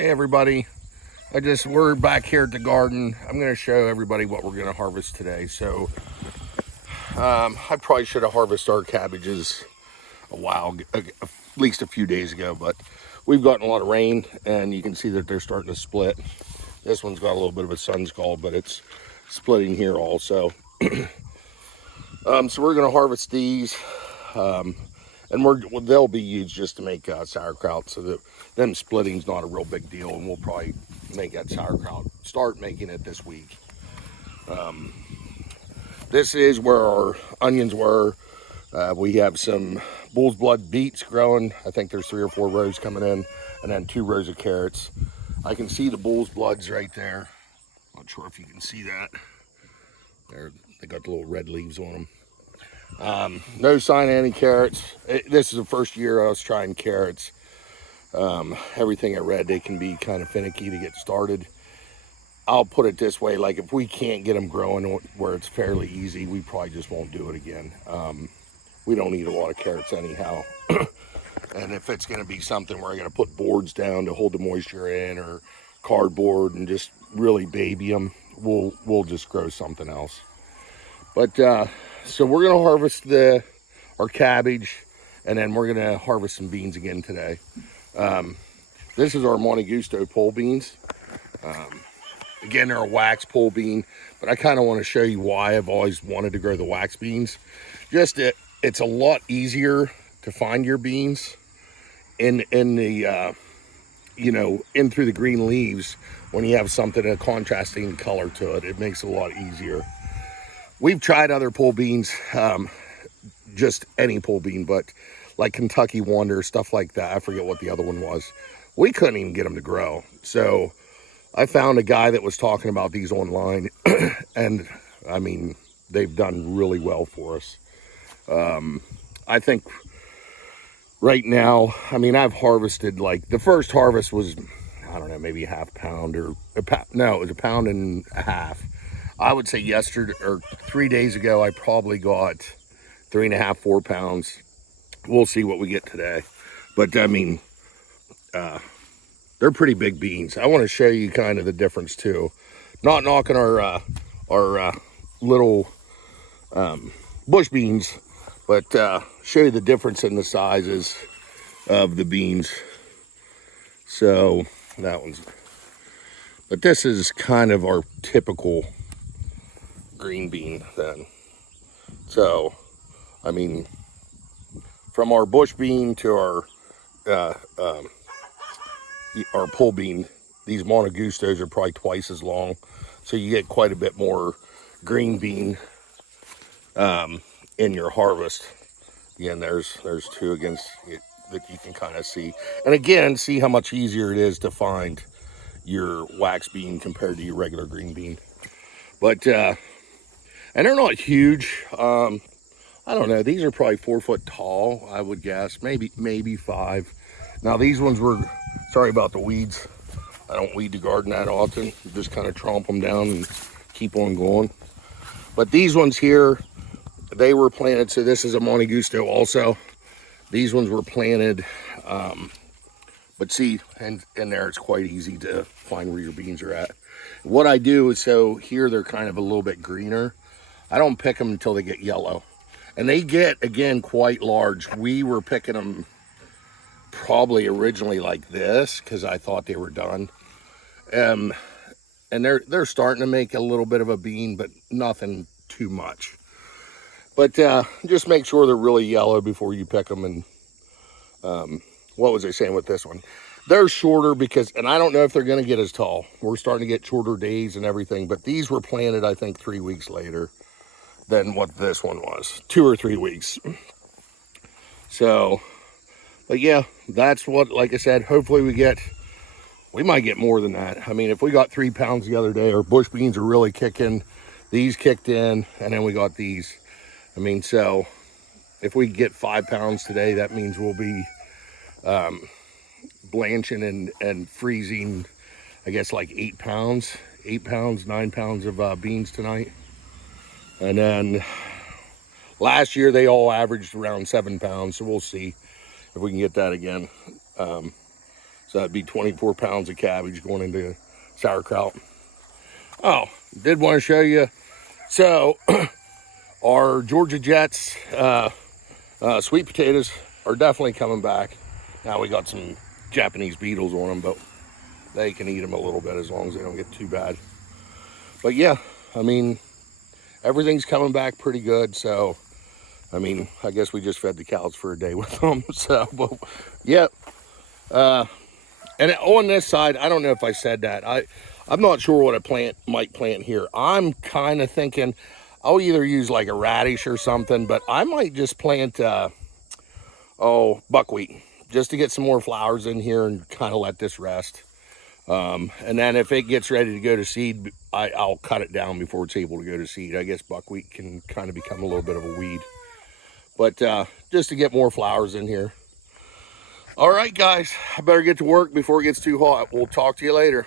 Hey everybody, we're back here at the garden. I'm going to show everybody what we're going to harvest today. So I probably should have harvested our cabbages at least a few days ago, but we've gotten a lot of rain and you can see that they're starting to split. This one's got a little bit of a sun scald, but it's splitting here also. So we're going to harvest these. And they'll be used just to make sauerkraut, so that them splitting's not a real big deal, and we'll probably make that sauerkraut, start making it this week. This is where our onions were. We have some bull's blood beets growing. I think there's 3 or 4 rows coming in, and then 2 rows of carrots. I can see the bull's bloods right there. Not sure if you can see that. They got the little red leaves on them. No sign of any carrots. This is the first year I was trying carrots. Everything I read, they can be kind of finicky to get started. I'll put it this way, like if we can't get them growing where it's fairly easy, we probably just won't do it again. We don't eat a lot of carrots anyhow. And if it's going to be something where I'm going to put boards down to hold the moisture in, or cardboard and just really baby them, we'll just grow something else. But so we're going to harvest our cabbage, and then we're going to harvest some beans again today. This is our Monte Gusto pole beans. Again, they're a wax pole bean, but I kind of want to show you why I've always wanted to grow the wax beans. It's a lot easier to find your beans in the in through the green leaves when you have something, a contrasting color to it. It makes it a lot easier. We've tried other pole beans, just any pole bean, but like Kentucky Wonder, stuff like that. I forget what the other one was. We couldn't even get them to grow. So I found a guy that was talking about these online, and I mean, they've done really well for us. I think right now, I mean, I've harvested, like, the first harvest was, I don't know, maybe a half pound or no, it was 1.5 pounds. I would say yesterday or 3 days ago, I probably got 3.5, 4 pounds. We'll see what we get today. But I mean, they're pretty big beans. I want to show you kind of the difference too. Not knocking our little bush beans, but show you the difference in the sizes of the beans. So but this is kind of our typical green bean then. So I mean, from our bush bean to our pole bean, these Monte Gustos are probably twice as long, so you get quite a bit more green bean in your harvest. Again, there's 2 against it that you can kind of see, and again, see how much easier it is to find your wax bean compared to your regular green bean. But and they're not huge. I don't know. These are probably 4 foot tall, I would guess. Maybe 5. Now these ones were, sorry about the weeds. I don't weed the garden that often. Just kind of tromp them down and keep on going. But these ones here, they were planted. So this is a Monte Gusto also. These ones were planted. But see, and in there it's quite easy to find where your beans are at. What I do is, so here they're kind of a little bit greener. I don't pick them until they get yellow. And they get, again, quite large. We were picking them probably originally like this because I thought they were done. And they're starting to make a little bit of a bean, but nothing too much. But just make sure they're really yellow before you pick them. And what was I saying with this one? They're shorter because, and I don't know if they're going to get as tall. We're starting to get shorter days and everything, but these were planted, I think, 3 weeks later than what this one was, 2 or 3 weeks. So, but yeah, that's what, like I said, hopefully we might get more than that. I mean, if we got 3 pounds the other day, our bush beans are really kicking, these kicked in, and then we got these. I mean, so if we get 5 pounds today, that means we'll be blanching and freezing, I guess, like 8 pounds, 9 pounds of beans tonight. And then last year they all averaged around 7 pounds, so we'll see if we can get that again. So that'd be 24 pounds of cabbage going into sauerkraut. Oh, did want to show you. So our Georgia Jets sweet potatoes are definitely coming back. Now we got some Japanese beetles on them, but they can eat them a little bit as long as they don't get too bad. But yeah, I mean, everything's coming back pretty good. So, I mean, I guess we just fed the cows for a day with them. So, but yeah. And on this side, I don't know if I said that. I'm not sure what I might plant here. I'm kind of thinking I'll either use like a radish or something, but I might just plant, buckwheat, just to get some more flowers in here and kind of let this rest. And then if it gets ready to go to seed, I'll cut it down before it's able to go to seed. I guess buckwheat can kind of become a little bit of a weed. But just to get more flowers in here. All right, guys, I better get to work before it gets too hot. We'll talk to you later.